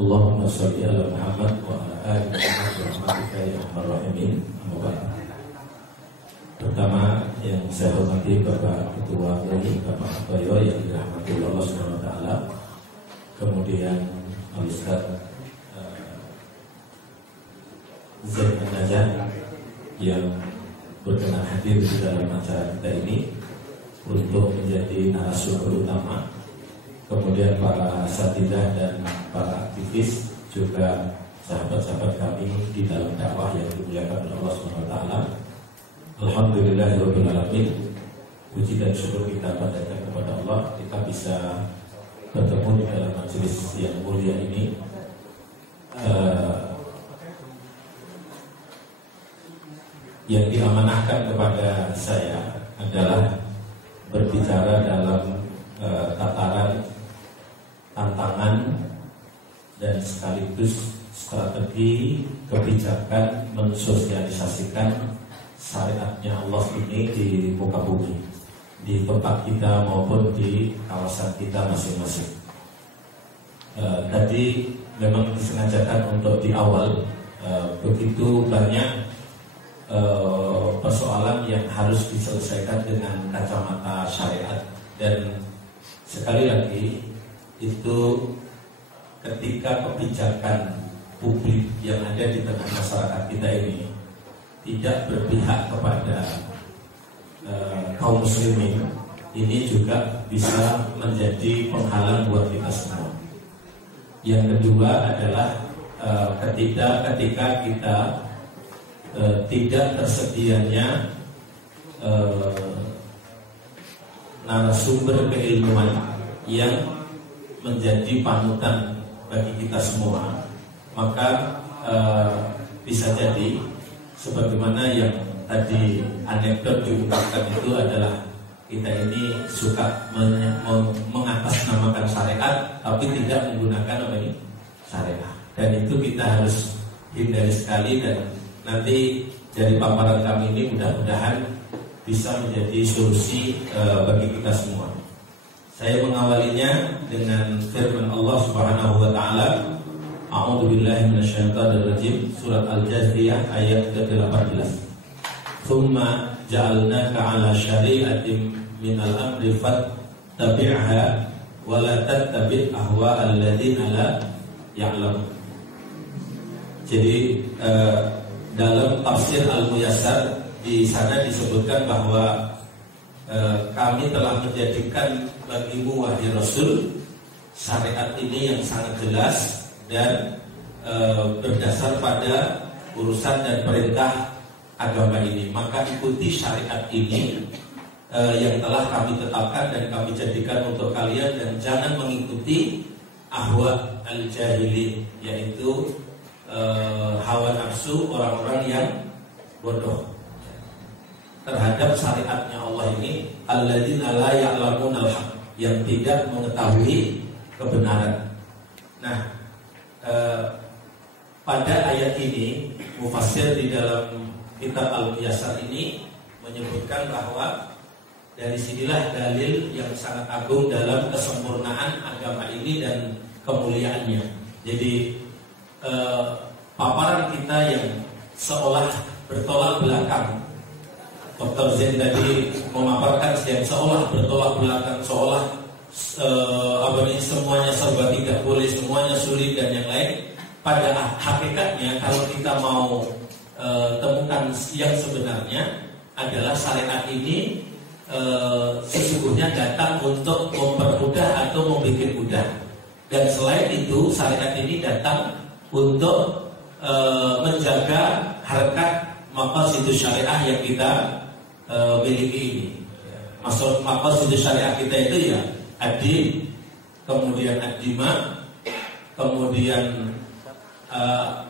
Allahumma sholli ala Muhammad wa ala ali Muhammad wa rahmatika ya arhamar rahimin. Pertama yang saya hormati Bapak Ketua MUI Bapak Toyo yang dirahmati Allah Subhanahu wa taala. Kemudian Ustaz Zain Najah yang berkenan hadir di dalam acara kita ini untuk menjadi narasumber utama. Kemudian para asatidzah dan para aktivis, juga sahabat-sahabat kami di dalam dakwah yang dimuliakan oleh Allah Subhanahu wa taala. Alhamdulillahirabbil alamin. Puji dan syukur kita panjatkan kepada Allah, kita bisa bertemu di dalam majelis yang mulia ini. Yang diamanahkan kepada saya adalah berbicara dalam tataran tantangan dan sekaligus strategi kebijakan mensosialisasikan syariatnya Allah ini di muka bumi, di tempat kita maupun di kawasan kita masing-masing. Tadi memang disengajakan untuk di awal begitu banyak persoalan yang harus diselesaikan dengan kacamata syariat, dan sekali lagi itu ketika kebijakan publik yang ada di tengah masyarakat kita ini tidak berpihak kepada kaum muslimin, ini juga bisa menjadi penghalang buat kita semua. Yang kedua adalah ketika kita tidak tersedianya narasumber keilmuan yang menjadi panutan bagi kita semua, maka bisa jadi sebagaimana yang tadi anekdot diungkapkan itu adalah kita ini suka mengatasnamakan syariat tapi tidak menggunakan syariat, dan itu kita harus hindari sekali. Dan nanti dari paparan kami ini mudah-mudahan bisa menjadi solusi bagi kita semua. Saya mengawalinya dengan firman Allah Subhanahu wa taala, A'udzubillahi minasyaitonir rajim, surat Al-Jathiyah ayat ke-18. Tsumma ja'alnaka 'ala syari'atin minal amri fattabi'ha wa la tattabi' ahwa'al ladzina la ya'lamun. Jadi dalam tafsir Al-Muyassar di sana disebutkan bahwa kami telah menjadikan bagimu wahai Rasul syariat ini yang sangat jelas dan berdasar pada urusan dan perintah agama ini, maka ikuti syariat ini yang telah kami tetapkan dan kami jadikan untuk kalian, dan jangan mengikuti ahwa al-jahili, yaitu hawa nafsu orang-orang yang bodoh terhadap syariatnya Allah ini, alladzina la ya'lamunal haq, yang tidak mengetahui kebenaran. Nah, pada ayat ini mufassir di dalam kitab Al-Muyassar ini menyebutkan bahwa dari sinilah dalil yang sangat agung dalam kesempurnaan agama ini dan kemuliaannya. Jadi paparan kita yang seolah bertolak belakang, Dr. Zain tadi memaparkan yang seolah bertolak belakang, seolah semuanya serba tidak boleh, semuanya sulit dan yang lain. Pada hakikatnya kalau kita mau temukan yang sebenarnya adalah syariat ini sesungguhnya datang untuk mempermudah atau membuat mudah. Dan selain itu syariat ini datang untuk menjaga harkat maqasidus syariah yang kita miliki ini. Maksud maqasidus syariah kita itu ya adil, kemudian ad-dima, kemudian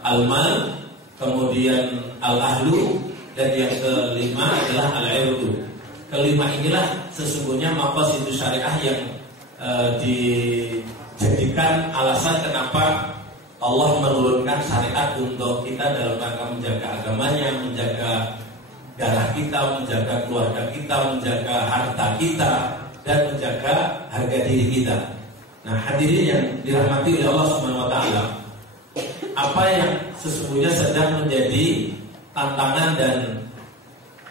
al-mal, kemudian al-ahlu, dan yang kelima adalah al-irdu. Kelima inilah sesungguhnya maqasidus syariah yang jadikan alasan kenapa Allah menurunkan syariat untuk kita dalam rangka menjaga agamanya, menjaga darah kita, menjaga keluarga kita, menjaga harta kita, dan menjaga harga diri kita. Nah, hadirin yang dirahmati oleh Allah Subhanahu wa taala, apa yang sesungguhnya sedang menjadi tantangan dan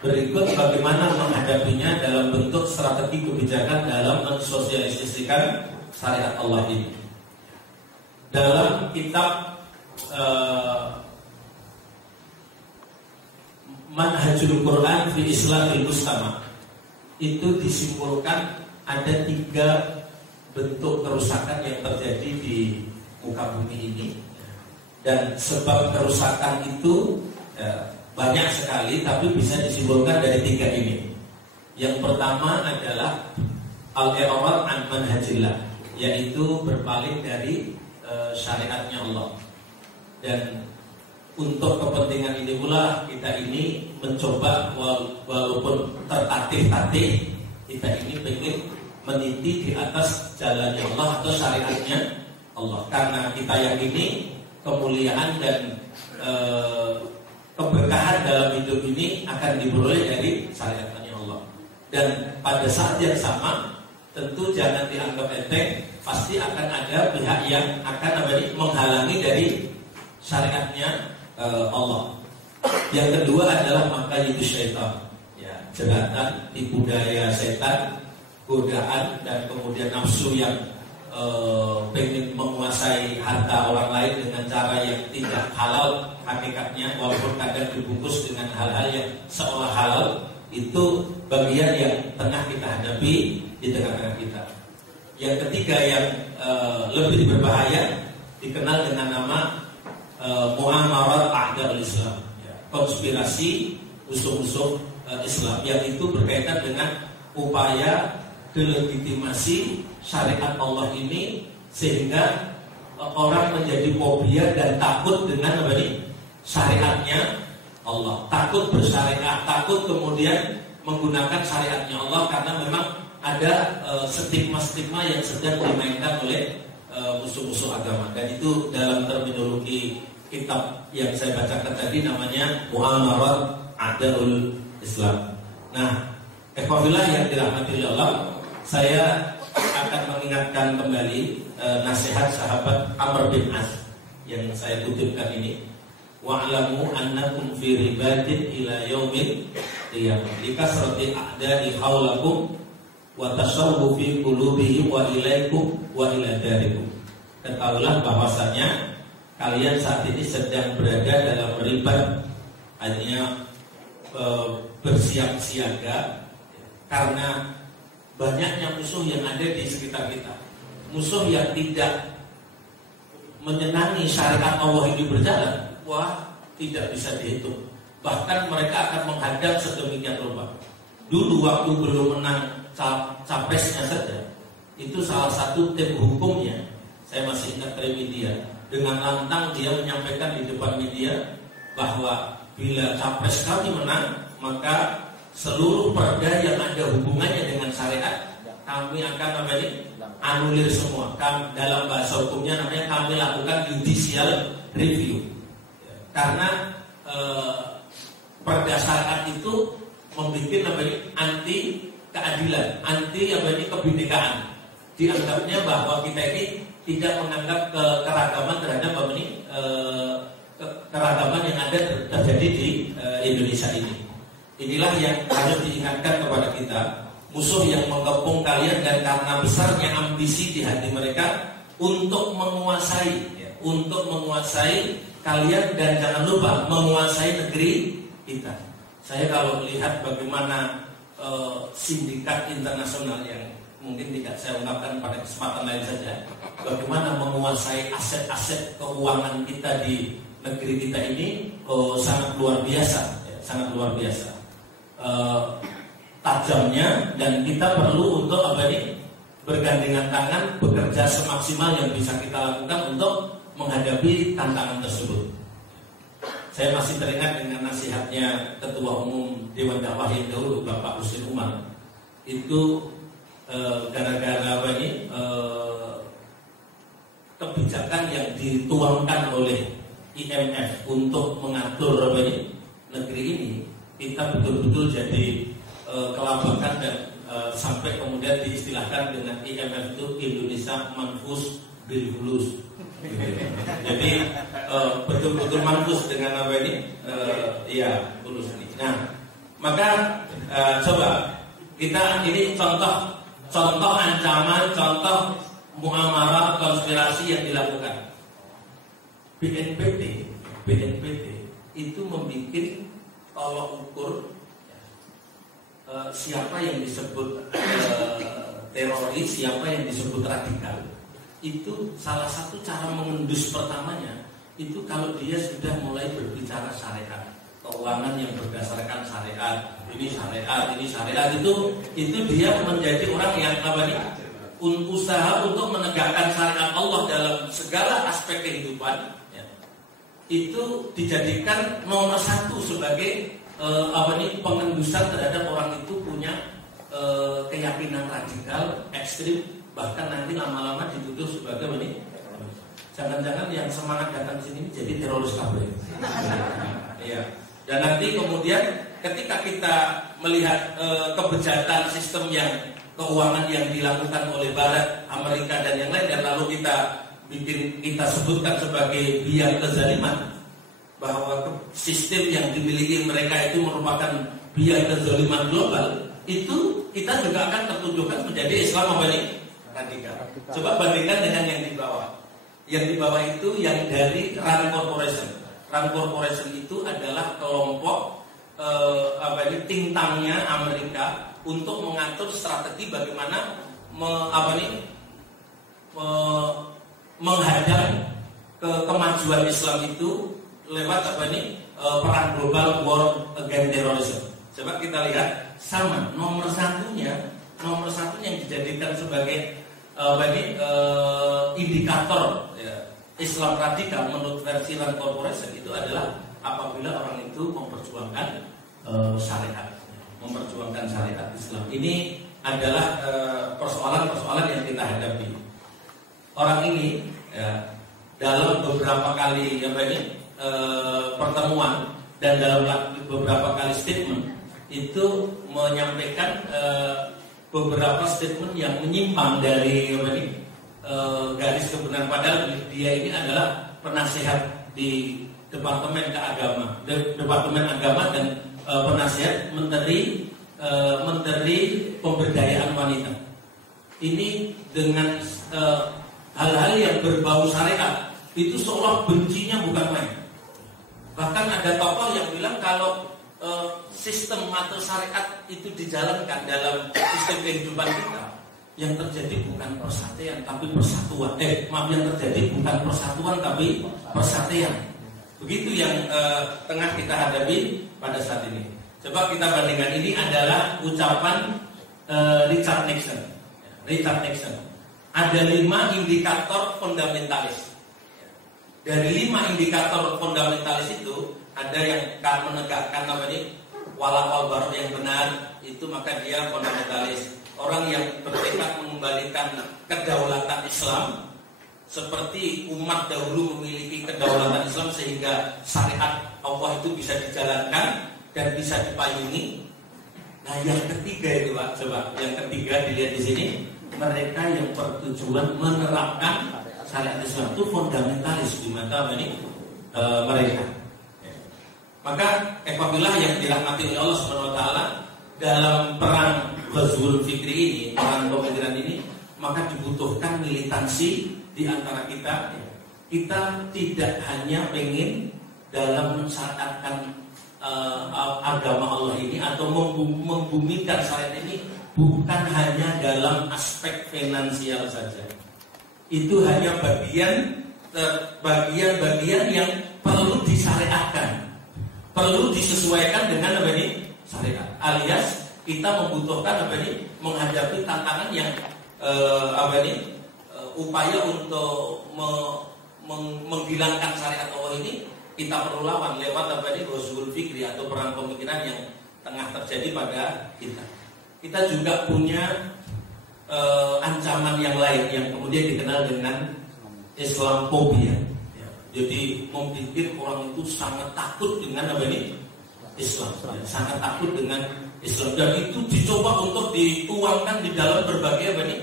berikut bagaimana menghadapinya dalam bentuk strategi kebijakan dalam mensosialisasikan syariat Allah ini. Dalam kitab Manhajul Quran fi Islamil Mustama itu disimpulkan ada 3 bentuk kerusakan yang terjadi di muka bumi ini, dan sebab kerusakan itu banyak sekali, tapi bisa disimpulkan dari 3 ini. Yang pertama adalah al-i'rad an manhajillah, yaitu berpaling dari syariatnya Allah. Dan untuk kepentingan ini pula kita ini mencoba, walaupun tertatih-tatih, kita ini ingin meniti di atas jalannya Allah atau syariatnya Allah, karena kita yakini kemuliaan dan keberkahan dalam hidup ini akan diperoleh dari syariatnya Allah. Dan pada saat yang sama tentu jangan dianggap enteng, pasti akan ada pihak yang akan menghalangi dari syariatnya Allah. Yang kedua adalah makaidu syaitan, ya, jeratan, tipu daya setan, godaan, dan kemudian nafsu yang pengen menguasai harta orang lain dengan cara yang tidak halal hakikatnya, walaupun kadang dibungkus dengan hal-hal yang seolah halal. Itu bagian yang tengah kita hadapi di tengah-tengah kita. Yang ketiga yang lebih berbahaya dikenal dengan nama mu'amarat a'da'ul Islam, ya, konspirasi musuh-musuh Islam, yang itu berkaitan dengan upaya delegitimasi syariat Allah ini, sehingga orang menjadi fobia dan takut dengan syariatnya Allah, takut bersyariat, takut kemudian menggunakan syariatnya Allah, karena memang ada stigma-stigma yang sedang dimainkan oleh musuh-musuh agama. Dan itu dalam terminologi kitab yang saya bacakan tadi namanya Mu'amarat A'da'ul Islam. Nah, ikhwafillah yang dirahmati Allah, saya akan mengingatkan kembali nasihat sahabat Amr bin As yang saya kutipkan ini. Wa'lamu annakum fi ribadin ila yaumil qiyamah likasrati a'da'i haulakum wa tasawwu fi qulubihim wa ilaikum wa ila darikum. Ketahuilah bahwasanya kalian saat ini sedang berada dalam ribat, hanya bersiap siaga karena banyaknya musuh yang ada di sekitar kita. Musuh yang tidak menyenangi syariat Allah ini berjalan, wah, tidak bisa dihitung. Bahkan mereka akan menghadang sedemikian rupa. Dulu waktu belum menang capresnya saja, itu salah satu tim hukumnya, saya masih ingat Trimedia, dengan lantang dia menyampaikan di depan media bahwa bila capres kami menang, maka seluruh perda yang ada hubungannya dengan syariat kami akan anulir semua. Dalam bahasa hukumnya namanya kami lakukan judicial review. Karena perda syariat itu membuat anti keadilan, anti kebinekaan. Dianggapnya bahwa kita ini tidak menganggap keragaman terhadap keragaman yang ada terjadi di Indonesia ini. Inilah yang harus diingatkan kepada kita. Musuh yang mengepung kalian, dan karena besarnya ambisi di hati mereka untuk menguasai, untuk menguasai kalian, dan jangan lupa menguasai negeri kita. Saya kalau melihat bagaimana sindikat internasional yang mungkin tidak saya ungkapkan pada kesempatan lain saja, bagaimana menguasai aset-aset keuangan kita di negeri kita ini, sangat luar biasa, sangat luar biasa tajamnya, dan kita perlu untuk bergandengan tangan, bekerja semaksimal yang bisa kita lakukan untuk menghadapi tantangan tersebut. Saya masih teringat dengan nasihatnya Ketua Umum Dewan Dakwah yang dahulu, Bapak Husin Umar. Itu gara-gara kebijakan yang dituangkan oleh IMF untuk mengatur negeri ini, kita betul-betul jadi kelabakan dan sampai kemudian diistilahkan dengan IMF itu Indonesia manfus bil hulus. Jadi betul-betul manfus dengan apa ini? Hulus ini. Nah, maka coba kita ini contoh ancaman, contoh muamarah konspirasi yang dilakukan. BNPT itu membuat tolok ukur siapa yang disebut teroris, siapa yang disebut radikal. Itu salah satu cara mengendus pertamanya itu kalau dia sudah mulai berbicara syariat, keuangan yang berdasarkan syariat, ini syariat itu dia menjadi orang yang usaha untuk menegakkan syariat Allah dalam segala aspek kehidupan, ya. Itu dijadikan nomor satu sebagai pengendusan terhadap orang itu punya keyakinan radikal, ekstrim, bahkan nanti lama-lama dituduh sebagai jangan-jangan yang semangat datang ke sini jadi teroris kabeh. Ya. Dan nanti kemudian ketika kita melihat kebejatan sistem yang keuangan yang dilakukan oleh Barat, Amerika dan yang lain, dan lalu kita sebutkan sebagai biang kezaliman, bahwa sistem yang dimiliki mereka itu merupakan biang kezaliman global, itu kita juga akan tertunjukkan menjadi Islam radikal. Coba bandingkan dengan yang di bawah. Yang di bawah itu yang dari Rand Corporation. Rand Corporation itu adalah kelompok think tanknya Amerika untuk mengatur strategi bagaimana menghadang kemajuan Islam itu lewat perang global war against terrorism. Coba kita lihat sama nomor satunya yang dijadikan sebagai indikator Islam radikal menurut versi Rand Corporation itu adalah apabila orang itu memperjuangkan syariat, memperjuangkan syariat Islam. Ini adalah persoalan-persoalan yang kita hadapi. Orang ini dalam beberapa kali pertemuan dan dalam beberapa kali statement itu menyampaikan beberapa statement yang menyimpang dari garis kebenaran, padahal dia ini adalah penasihat di Departemen Agama dan penasihat Menteri Pemberdayaan Wanita. Ini dengan hal-hal yang berbau syariat itu seolah bencinya bukan main. Bahkan ada tokoh yang bilang kalau sistem atau syariat itu dijalankan dalam sistem kehidupan kita, yang terjadi bukan persatuan tapi persatuan. Yang terjadi bukan persatuan tapi persatuan. Begitu yang tengah kita hadapi pada saat ini. Coba kita bandingkan, ini adalah ucapan Richard Nixon. Ada 5 indikator fundamentalis. Dari 5 indikator fundamentalis itu ada yang menegakkan wala wal barok yang benar, itu maka dia fundamentalis. Orang yang bertekad mengembalikan kedaulatan Islam, seperti umat dahulu memiliki kedaulatan Islam sehingga syariat Allah itu bisa dijalankan dan bisa dipayungi. Nah, yang ketiga itu Pak, coba yang ketiga dilihat di sini, mereka yang bertujuan menerapkan syariat Islam itu fundamentalis di mata mereka. Maka apabila yang dirahmati oleh Allah Subhanahu wa taala dalam perang Ghazwul Fikri ini, perang pemikiran ini, maka dibutuhkan militansi di antara kita. Kita tidak hanya ingin dalam mensyariatkan agama Allah ini atau membumikan syariat ini bukan hanya dalam aspek finansial saja. Itu hanya bagian-bagian yang perlu disyariatkan, perlu disesuaikan dengan syariat. Alias kita membutuhkan menghadapi tantangan yang upaya untuk menghilangkan syariat Allah ini kita perlu lawan lewat Ghazwul Fikri atau perang pemikiran yang tengah terjadi pada kita. Kita juga punya ancaman yang lain yang kemudian dikenal dengan Islamophobia. Ya. Jadi memikir orang itu sangat takut dengan apa ini? Islam. Ya. Sangat takut dengan Islam, dan itu dicoba untuk dituangkan di dalam berbagai apa ini?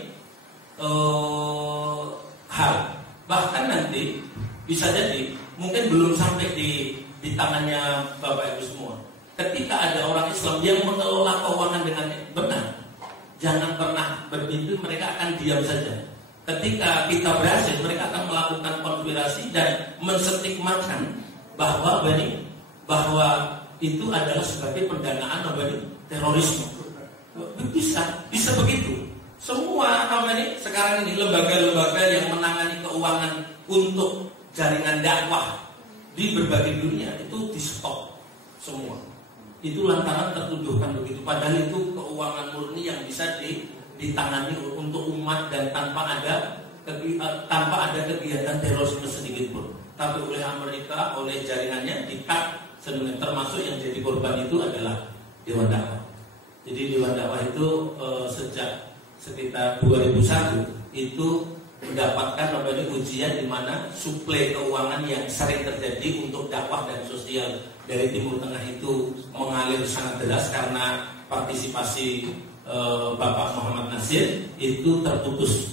Hal. Bahkan nanti bisa jadi mungkin belum sampai di tangannya Bapak Ibu semua. Ketika ada orang Islam yang mengelola keuangan dengan benar, jangan pernah bermimpi mereka akan diam saja. Ketika kita berhasil, mereka akan melakukan konspirasi dan menstigmakan bahwa itu adalah sebagai pendanaan terorisme. Bisa begitu. Semua sekarang ini lembaga-lembaga yang menangani keuangan untuk jaringan dakwah di berbagai dunia itu di stop semua. Itu lantaran tertuduhkan begitu. Padahal itu keuangan murni yang bisa ditangani untuk umat dan tanpa ada kegiatan terorisme sedikit pun. Tapi oleh Amerika, oleh jaringannya di-cut sebenarnya, termasuk yang jadi korban itu adalah Dewan Dakwah. Jadi Dewan Dakwah itu sejak sekitar 2001 itu mendapatkan ujian di mana suplai keuangan yang sering terjadi untuk dakwah dan sosial dari Timur Tengah itu mengalir sangat deras karena partisipasi Bapak Muhammad Nasir itu terputus.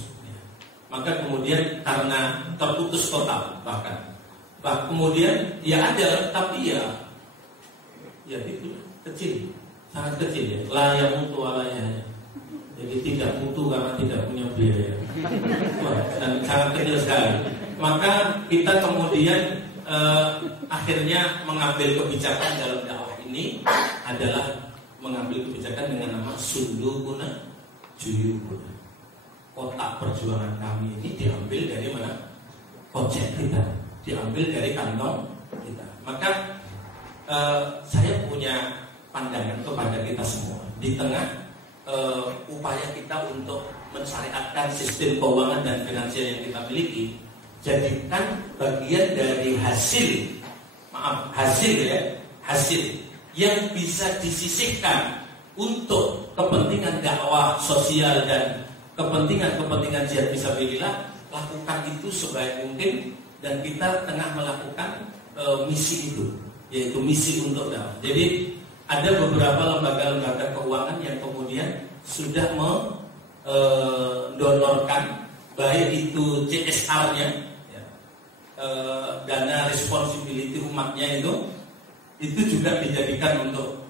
Maka kemudian karena terputus total bahkan kemudian ya ada, tapi ya itu kecil, sangat kecil ya. Layak mutu alayanya. Jadi tidak mutu karena tidak punya biaya. Dan sangat kecil sekali. Maka kita kemudian akhirnya mengambil kebijakan dalam dakwah ini adalah mengambil kebijakan dengan nama Sundukuna Juyukuna. Kotak perjuangan kami ini diambil dari mana? Kocek kita, diambil dari kantong kita. Maka saya punya pandangan kepada kita semua di tengah upaya kita untuk mensyariatkan sistem keuangan dan finansial yang kita miliki, jadikan bagian dari hasil yang bisa disisihkan untuk kepentingan dakwah sosial dan kepentingan jihad fisabilillah. Lakukan itu sebaik mungkin, dan kita tengah melakukan misi itu, yaitu misi untuk dakwah. Jadi ada beberapa lembaga-lembaga keuangan yang kemudian sudah mendonorkan baik itu CSR-nya, ya, dana responsibility umatnya itu juga dijadikan untuk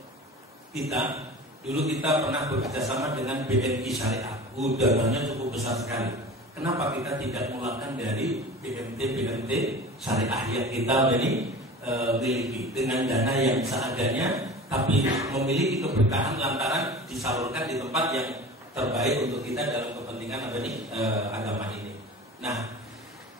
kita. Dulu kita pernah bekerjasama dengan BNI Syariah, dananya cukup besar sekali. Kenapa kita tidak mulakan dari BNT Syariah yang kita miliki dengan dana yang seadanya, tapi memiliki keberkahan lantaran disalurkan di tempat yang terbaik untuk kita dalam kepentingan agama ini. Nah,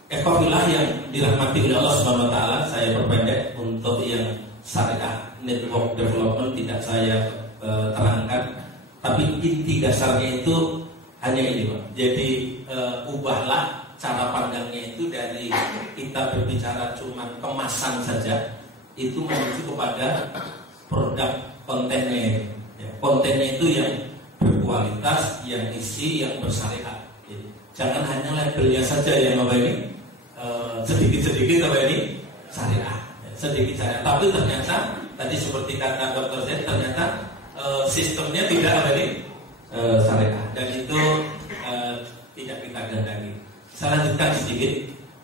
ikhwahillah yang dirahmati oleh Allah Subhanahu wa taala, saya perpendek untuk yang Syariah Network Development tidak saya terangkan, tapi inti dasarnya itu hanya ini, Pak. Jadi ubahlah cara pandangnya itu dari kita berbicara cuma kemasan saja, itu menuju kepada produk kontennya. Ya, kontennya itu yang berkualitas, yang isi, yang bersyariat. Jadi, jangan hanya labelnya saja yang sedikit-sedikit syariah, sedikit syariah. Tapi ternyata tadi seperti kata Dr. Z, ternyata sistemnya tidak syariah, dan itu tidak kita gandagi. Saya lanjutkan sedikit.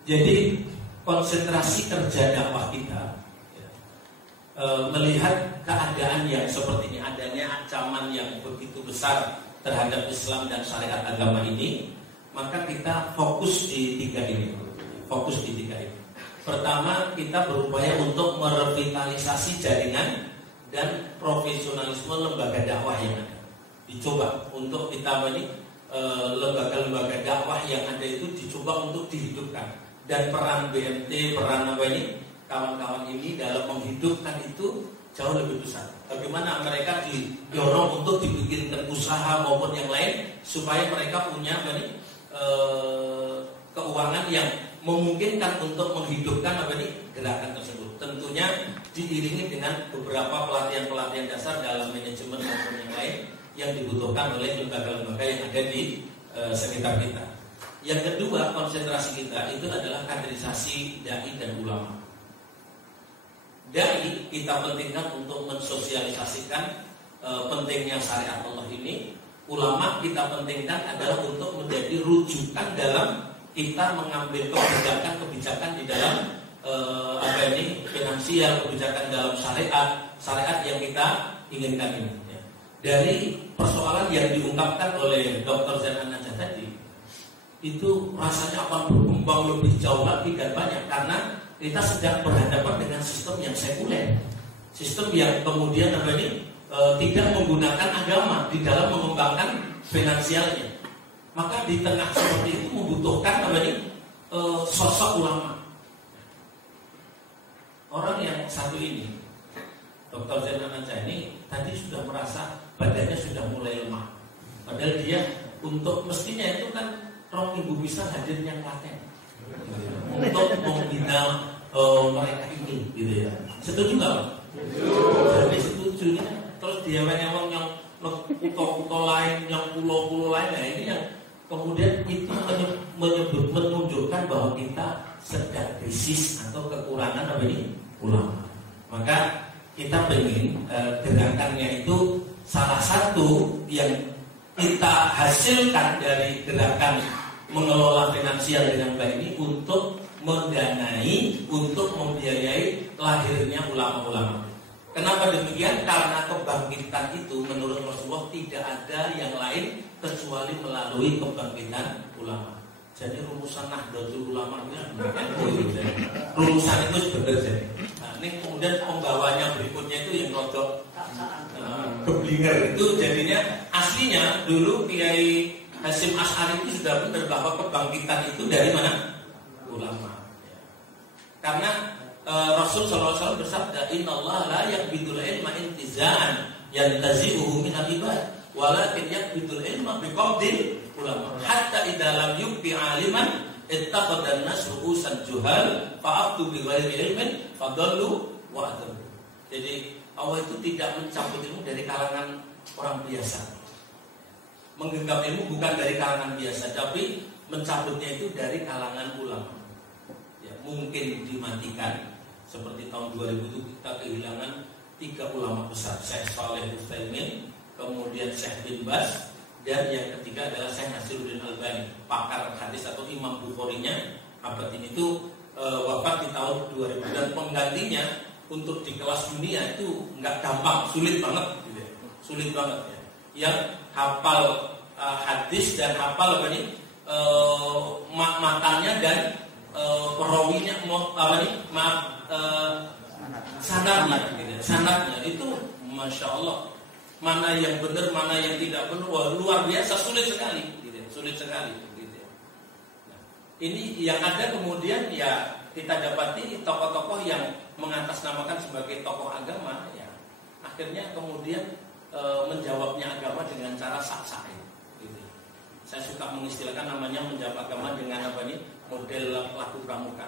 Jadi konsentrasi kerja dakwah kita melihat keadaan yang seperti ini, adanya ancaman yang begitu besar terhadap Islam dan syariat agama ini, maka kita fokus di tiga ini. Pertama, kita berupaya untuk merevitalisasi jaringan dan profesionalisme lembaga dakwah yang ada. Dicoba untuk kita lembaga-lembaga dakwah yang ada itu dicoba untuk dihidupkan, dan peran BMT, peran kawan-kawan ini dalam menghidupkan itu jauh lebih besar. Bagaimana mereka didorong untuk dibikinkan usaha maupun yang lain supaya mereka punya keuangan yang memungkinkan untuk menghidupkan gerakan tersebut. Tentunya diiringi dengan beberapa pelatihan-pelatihan dasar dalam manajemen maupun yang lain yang dibutuhkan oleh lembaga-lembaga yang ada di sekitar kita. Yang kedua, konsentrasi kita itu adalah kaderisasi dai dan ulama. Dai kita pentingkan untuk mensosialisasikan pentingnya syariat Allah ini. Ulama kita pentingkan adalah untuk menjadi rujukan dalam kita mengambil kebijakan di dalam finansial, kebijakan dalam syariat yang kita inginkan ini. Dari persoalan yang diungkapkan oleh Dr. Zain An-Najah tadi, itu rasanya akan berkembang lebih jauh lagi dan banyak, karena kita sedang berhadapan dengan sistem yang sekuler, sistem yang kemudian tidak menggunakan agama di dalam mengembangkan finansialnya. Maka di tengah seperti itu membutuhkan sosok ulama. Orang yang satu ini, Dr. Zain An-Najah ini tadi sudah merasa badannya sudah mulai lemah. Padahal dia untuk mestinya itu kan rong minggu bisa hadir yang Klaten untuk membina mereka ini, gitu ya. Setuju nggak, Pak? Jadi setujunya terus dia yang kuto-kuto lain, yang pulau-pulau lain, nah ini yang kemudian itu menunjukkan bahwa kita sedang krisis atau kekurangan ulama. Maka kita ingin gerakannya itu salah satu yang kita hasilkan dari gerakan mengelola finansial dengan baik ini untuk mendanai, untuk membiayai lahirnya ulama-ulama. Kenapa demikian? Karena kebangkitan itu menurut Rasulullah tidak ada yang lain kecuali melalui kebangkitan ulama. Jadi rumusan Nahdlatul Ulama ini rumusan itu sebenarnya. Nah, ini kemudian pembawanya berikutnya itu yang rodok keblinger itu jadinya aslinya dulu Kiai Hasyim Asy'ari itu sudah benar bahwa kebangkitan itu dari mana? Ulama. Karena Rasul SAW bersabda, Innallaha la yaqbidul ilma intiza'an yantazi'uhu minal ibad, walakin yaqbidul ilma biqabdil ulama. Hatta idza lam yubqi 'aliman ittaqadan nas ru'usan juhal fa'abdu bi ghairi ilmin fadallu wa adallu. Jadi Allah itu tidak mencabut ilmu dari kalangan orang biasa. Menggenggam ilmu bukan dari kalangan biasa, tapi mencabutnya itu dari kalangan ulama. Ya, mungkin dimatikan. Seperti tahun 2000 itu kita kehilangan 3 ulama besar, Syekh Shalih Utsaimin, kemudian Syekh bin Baz, dan yang ketiga adalah Syekh Nasiruddin Albani, pakar hadis atau Imam Bukhari-nya abad ini itu wafat di tahun 2000, dan penggantinya untuk di kelas dunia itu nggak gampang, sulit banget gitu ya. Sulit banget ya. Yang hafal hadis dan hafal matanya dan perawinya sanadnya gitu. Sanadnya itu Masya Allah, mana yang benar, mana yang tidak benar, wah, luar biasa, sulit sekali gitu. Sulit sekali gitu. Nah, ini yang ada kemudian ya kita dapati tokoh-tokoh yang mengatasnamakan sebagai tokoh agama, ya akhirnya kemudian menjawabnya agama dengan cara sak-sakin gitu. Saya suka mengistilahkan namanya menjawab agama dengan model laku pramuka.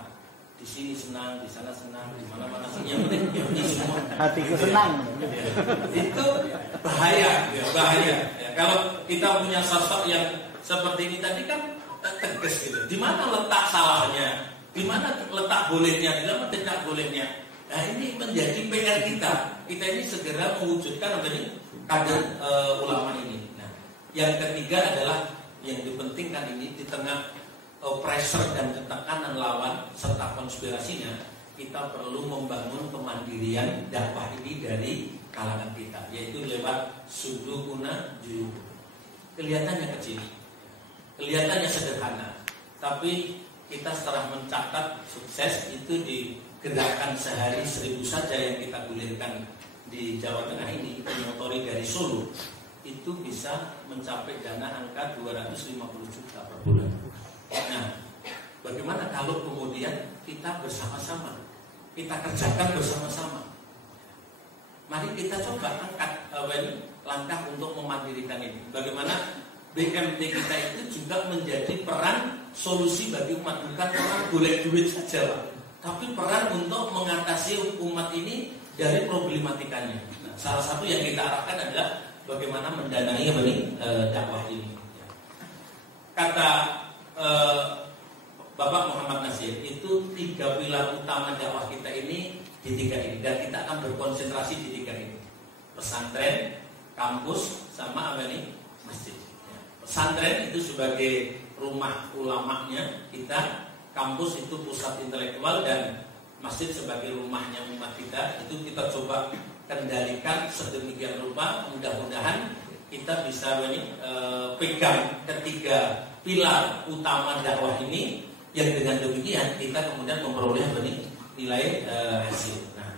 Di sini senang, di sana senang, di mana-mana senang, semua. Hatiku senang. Itu bahaya, ya, bahaya. Ya, kalau kita punya sosok yang seperti ini tadi kan tegas gitu. Di mana letak salahnya? Di mana letak bolehnya? Di mana tidak bolehnya? Nah, ini menjadi PR kita. Kita ini segera mewujudkan kader ulama ini. Nah, yang ketiga adalah yang dipentingkan ini di tengah pressure dan tekanan lawan serta konspirasinya, kita perlu membangun kemandirian dakwah ini dari kalangan kita, yaitu lewat sudukuna juyub. Kelihatannya kecil, kelihatannya sederhana, tapi kita setelah mencatat sukses itu di gerakan sehari 1000 saja yang kita gulirkan di Jawa Tengah ini, motori dari Solo, itu bisa mencapai dana angka 250 juta per bulan. Nah, bagaimana kalau kemudian kita bersama-sama, kita kerjakan bersama-sama? Mari kita coba angkat langkah untuk memandirikan ini. Bagaimana BMT kita itu juga menjadi peran solusi bagi umat, bukan peran golek duit saja, tapi peran untuk mengatasi umat ini dari problematikanya. Nah, salah satu yang kita arahkan adalah bagaimana mendanai dakwah ini. Kata Bapak Muhammad Nasir, itu 3 pilar utama dakwah kita ini di 3 ini, dan kita akan berkonsentrasi di 3 ini: pesantren, kampus, sama apa nih? Masjid. Pesantren itu sebagai rumah ulamanya kita, kampus itu pusat intelektual, dan masjid sebagai rumahnya umat kita. Itu kita coba kendalikan sedemikian rupa, mudah-mudahan kita bisa pegang ketiga pilar utama dakwah ini, yang dengan demikian kita kemudian memperoleh nilai hasil. Nah,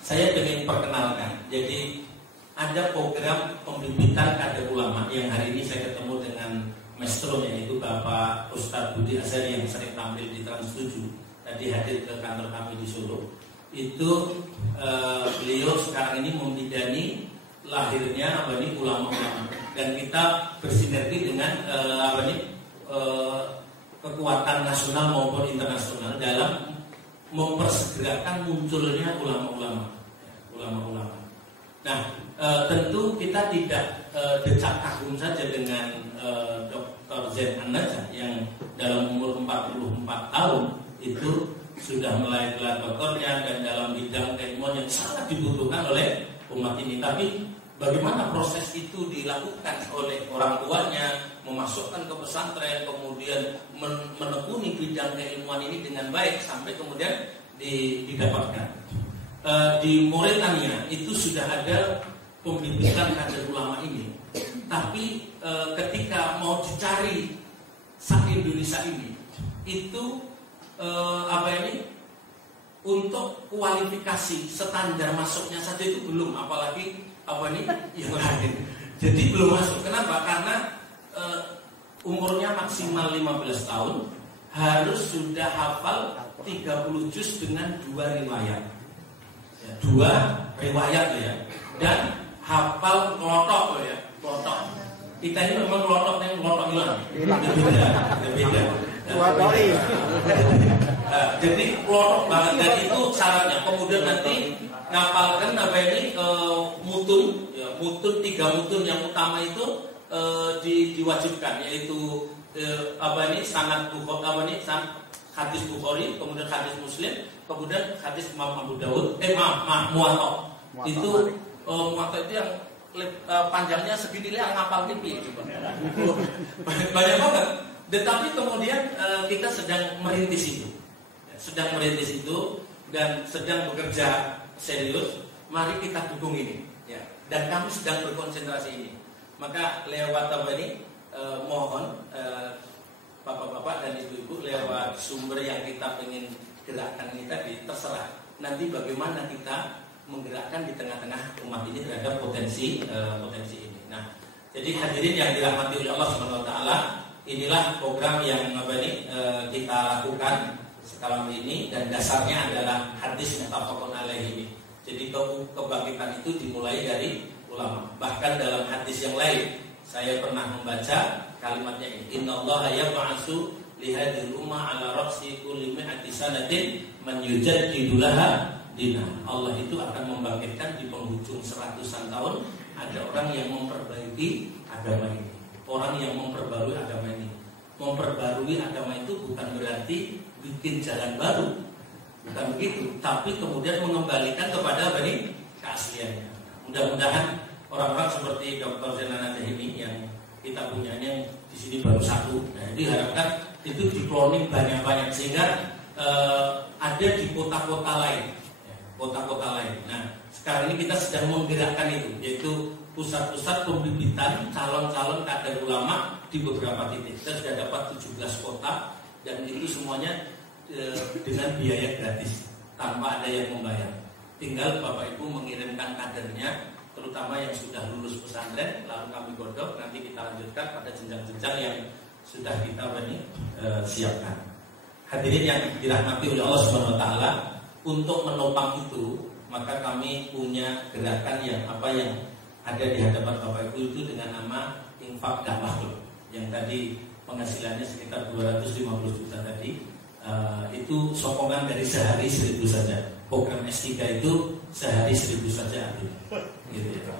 saya ingin perkenalkan. Jadi ada program pembibitan kader ulama yang hari ini saya ketemu dengan maestronya, yaitu Bapak Ustadz Budi Azhari yang sering tampil di Trans 7. Tadi hadir ke kantor kami di Solo. Itu beliau sekarang ini membidani lahirnya ulama-ulama, dan kita bersinergi dengan kekuatan nasional maupun internasional dalam mempersegerakan munculnya ulama-ulama. Nah, tentu kita tidak decak kagum saja dengan Dr. Zain An-Najah yang dalam umur 44 tahun itu sudah mulai gelar doktornya, dan dalam bidang keilmuan yang sangat dibutuhkan oleh umat ini. Tapi bagaimana proses itu dilakukan oleh orang tuanya, memasukkan ke pesantren, kemudian menekuni bidang keilmuan ini dengan baik sampai kemudian didapatkan. Di Mauritania itu sudah ada pembibitan kader ulama ini, tapi ketika mau dicari se-Indonesia ini, itu untuk kualifikasi standar masuknya saja itu belum, apalagi yang lain. Jadi belum masuk. Kenapa? Karena umurnya maksimal 15 tahun, harus sudah hafal 30 juz dengan 2 riwayat. 2 riwayat ya. Dan hafal klotok ya. Klotok. Kita ini memang klotok yang klotok hilang. Beda. Jadi klotok banget, dan itu syaratnya. Kemudian nanti ngapalkan mutun, 3 mutun yang utama itu diwajibkan, yaitu sanad Bukhari, hadis Bukhari, kemudian hadis Muslim, kemudian hadis Imam Abu Dawud, Muwatta. Itu Muwatta itu yang panjangnya segini yang ngapal pipi coba. Banyak banget. Tetapi kemudian kita sedang merintis itu, dan sedang bekerja serius. Mari kita dukung ini, ya. Dan kami sedang berkonsentrasi ini. Maka lewat mohon bapak-bapak dan ibu-ibu, lewat sumber yang kita ingin gerakkan ini tadi, terserah nanti bagaimana kita menggerakkan di tengah-tengah umat ini terhadap potensi ini. Nah, jadi hadirin yang dirahmati oleh Allah Subhanahu wa taala, inilah program yang kita lakukan sekarang ini, dan dasarnya adalah hadis muttafaqun alaih ini. Jadi kebangkitan itu dimulai dari ulama. Bahkan dalam hadis yang lain saya pernah membaca kalimatnya ini: innallaha yab'atsu li hadhil ummah ala ra'si kulli mi'ati sanatin man yujaddidu laha dinah. Allah itu akan membangkitkan di penghujung 100-an tahun ada orang yang memperbaiki agama ini. Orang yang memperbarui agama ini. Memperbarui agama itu bukan berarti bikin jalan baru, bukan begitu, tapi kemudian mengembalikan kepada keasliannya. Mudah-mudahan orang-orang seperti Dr. Zain An-Najah ini yang kita punya, yang di sini baru 1. Nah, diharapkan itu dikloning banyak-banyak sehingga ada di kota-kota lain. Nah, sekarang ini kita sedang menggerakkan itu, yaitu pusat-pusat pembibitan calon-calon kader ulama di beberapa titik. Kita sudah dapat 17 kota, dan itu semuanya dengan biaya gratis, tanpa ada yang membayar. Tinggal Bapak Ibu mengirimkan kadernya, terutama yang sudah lulus pesantren, lalu kami godok, nanti kita lanjutkan pada jenjang-jenjang yang sudah kita siapkan. Hadirin yang dirahmati oleh Allah Subhanahu wa taala, untuk menopang itu, maka kami punya gerakan yang ada di hadapan Bapak Ibu itu dengan nama Infak Dakwah, yang tadi penghasilannya sekitar 250 juta tadi. Itu sokongan dari sehari 1.000 saja. Program S3 itu sehari 1.000 saja gitu ya.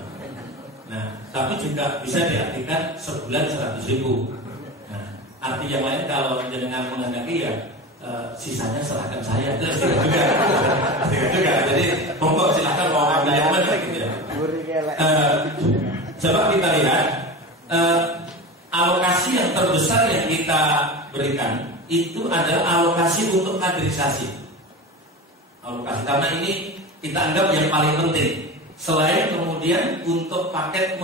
Nah, tapi juga bisa diartikan sebulan 100.000. Nah, Arti yang lain kalau jenengan menghendaki ya sisanya serahkan saya. Juga. Jadi monggo silahkan mau ambil yang mana gitu ya. Coba kita lihat alokasi yang terbesar yang kita berikan itu adalah alokasi untuk kaderisasi. Alokasi karena ini kita anggap yang paling penting. Selain kemudian untuk paket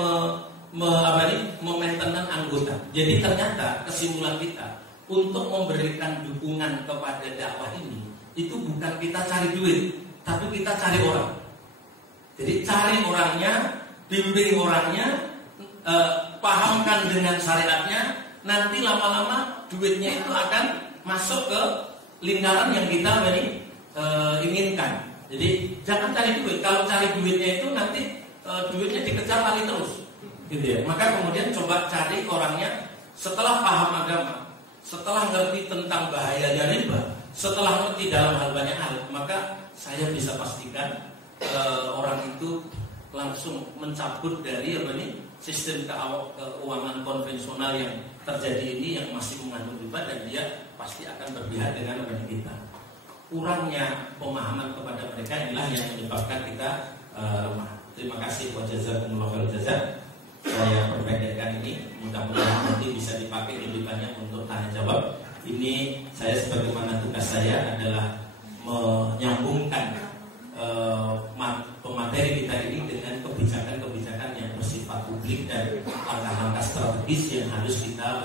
memaintenan anggota. Jadi ternyata kesimpulan kita untuk memberikan dukungan kepada dakwah ini itu bukan kita cari duit, tapi kita cari orang. Jadi cari orangnya, bimbing orangnya, pahamkan dengan syariatnya, nanti lama-lama duitnya itu akan masuk ke lingkaran yang kita inginkan. Jadi jangan cari duit. Kalau cari duitnya itu nanti duitnya dikejar lari terus, gitu ya. Maka kemudian coba cari orangnya setelah paham agama, setelah ngerti tentang bahaya dan riba, setelah ngerti dalam hal banyak hal, maka saya bisa pastikan orang itu langsung mencabut dari sistem keuangan konvensional yang terjadi ini yang masih mengandung riba, dan dia pasti akan berpihak dengan kita. Kurangnya pemahaman kepada mereka inilah yang menyebabkan kita lemah. Terima kasih buat jazakumullah khairan jazak. Saya perbaikan ini, mudah-mudahan nanti bisa dipakai lebih banyak untuk tanya jawab. Ini saya sebagaimana tugas saya adalah menyambungkan pemateri kita ini dengan kebijakan-kebijakan yang bersifat publik dan langkah-langkah strategis yang harus kita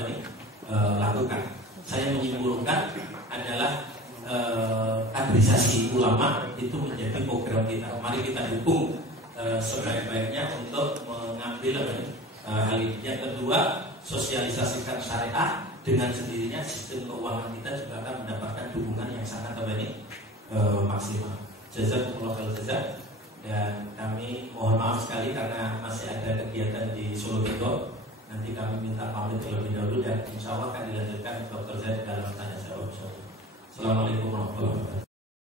lakukan. Saya menyimpulkan adalah kaderisasi ulama itu menjadi program kita. Mari kita dukung sebaik-baiknya untuk mengambil hal ini. Yang kedua, sosialisasikan syariah, dengan sendirinya sistem keuangan kita juga akan mendapatkan dukungan yang sangat maksimal. Jazakumullah khairan jazak. Dan kami mohon maaf sekali karena masih ada kegiatan di Solo Bogor. Nanti kami minta pamit terlebih dahulu dan insya Allah akan dilanjutkan Dr. Zaid dalam tanya jawab. Assalamualaikum warahmatullahi wabarakatuh.